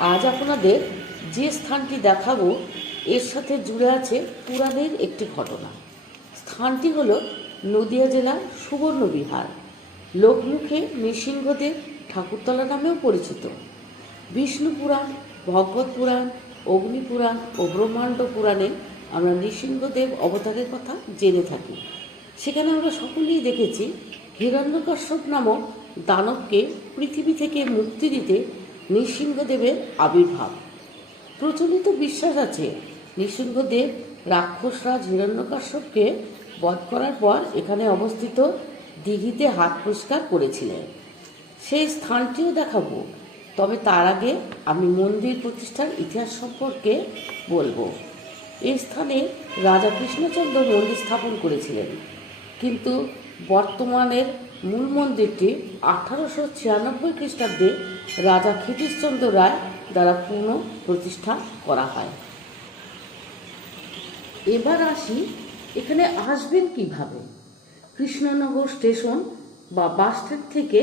আজ আপনাদের যে স্থানটি দেখাবো, এর সাথে জুড়ে আছে পুরাণের একটি ঘটনা। স্থানটি হলো নদিয়া জেলার সুবর্ণবিহার লোকমুখে নৃসিংহদেব ঠাকুরতলা নামেও পরিচিত। বিষ্ণু পুরাণ, ভগবত পুরাণ, অগ্নি পুরাণ ও ব্রহ্মাণ্ড পুরাণে আমরা নৃসিংহদেব অবতারের কথা জেনে থাকি। সেখানে আমরা সকলেই দেখেছি হিরণ্যকশ্যপ নামক দানবকে পৃথিবী থেকে মুক্তি দিতে নৃসিংহদেবের আবির্ভাব। প্রচলিত বিশ্বাস আছে, নৃসিংহদেব রাক্ষসরাজ হিরণ্যকাশ্যপকে বধ করার পর এখানে অবস্থিত দিঘিতে হাত পরিষ্কার করেছিলেন। সেই স্থানটিও দেখাবো, তবে তার আগে আমি মন্দির প্রতিষ্ঠার ইতিহাস সম্পর্কে বলব। এই স্থানে রাজা কৃষ্ণচন্দ্র মন্দির স্থাপন করেছিলেন। কিন্তু বর্তমানের মূল মন্দিরটি আঠারোশো ছিয়ানব্বই খ্রিস্টাব্দে রাজা ক্ষিতীশচন্দ্র রায় দ্বারা পুনঃ প্রতিষ্ঠা করা হয়। এবার আসি এখানে আসবেন কীভাবে? কৃষ্ণনগর স্টেশন বা বাসস্ট্যান্ড থেকে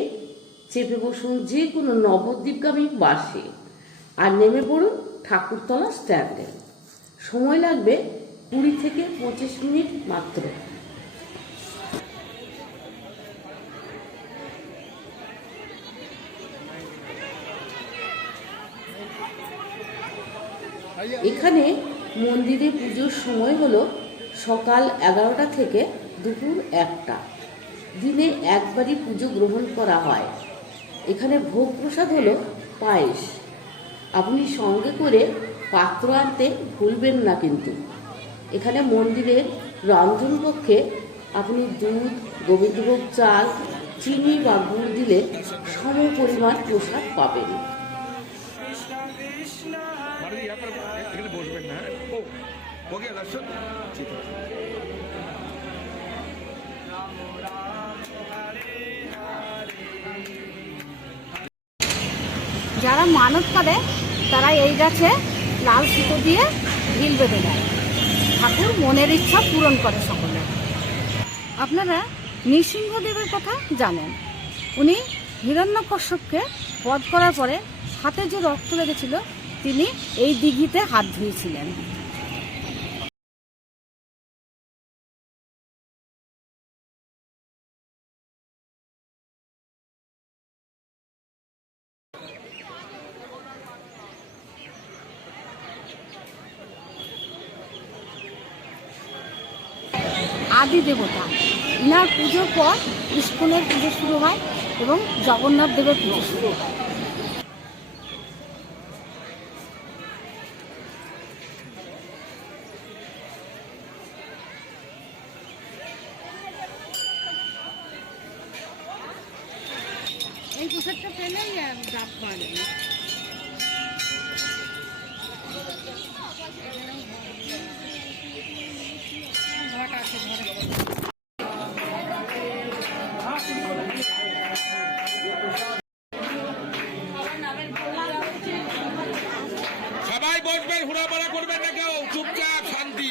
চেপে বসুন যে কোনো নবদ্বীপগামী বাসে আর নেমে পড়ুন ঠাকুরতলা স্ট্যান্ডে। সময় লাগবে কুড়ি থেকে পঁচিশ মিনিট মাত্র। এখানে মন্দিরে পুজোর সময় হলো সকাল এগারোটা থেকে দুপুর একটা। দিনে একবারই পুজো গ্রহণ করা হয়। এখানে ভোগ প্রসাদ হলো পায়েস। আপনি সঙ্গে করে পাত্র আনতে ভুলবেন না কিন্তু। এখানে মন্দিরের রন্ধন কক্ষে আপনি দুধ, গোবিন্দভোগ চাল, চিনি বা গুড় দিলে সম পরিমাণ প্রসাদ পাবেন। বসবেন না। ও, ওকে দর্শক ঠিক আছে। যারা মানত করে তারা এই গাছে লাল সুতো দিয়ে ঢিল বেঁধে দেয় ঠাকুর মনের ইচ্ছা পূরণ করে সকলে। আপনারা নৃসিংহদেবের কথা জানেন। উনি হিরণ্যকশ্যপকে বধ করার পরে হাতে যে রক্ত লেগেছিল তিনি এই দিঘিতে হাত ধুয়েছিলেন। আদি দেবতা, ইনার পুজোর পর ইস্কনের পুজো শুরু হয় এবং জগন্নাথ দেবের পুজো শুরু হয়। পোশাকটা পেলেই ডাব বাড়বে ঘট আছে ঘরে সবাই বসবেন হুড়াপাড়া করবেন না কেউ চুপচাপ শান্তি।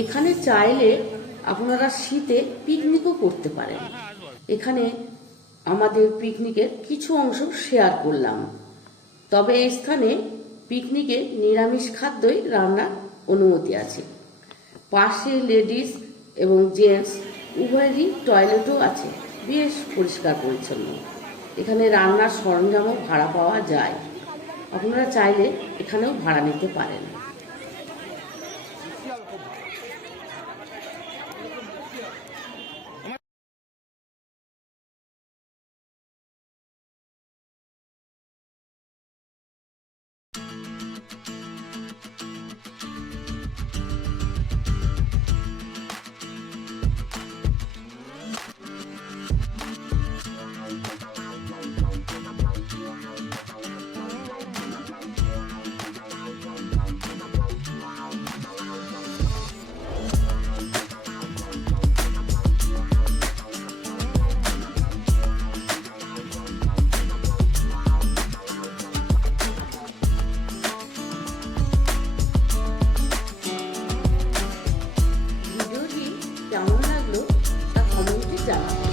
এখানে চাইলে আপনারা শীতে পিকনিকও করতে পারেন। এখানে আমাদের পিকনিকের কিছু অংশ শেয়ার করলাম। তবে এই স্থানে পিকনিকে নিরামিষ খাদ্যই রান্নার অনুমতি আছে। পাশে লেডিস এবং জেন্টস উভয়েরই টয়লেটও আছে, বেশ পরিষ্কার পরিচ্ছন্ন। এখানে রান্নার সরঞ্জামও ভাড়া পাওয়া যায়। আপনারা চাইলে এখানেও ভাড়া নিতে পারেন। যাওয়া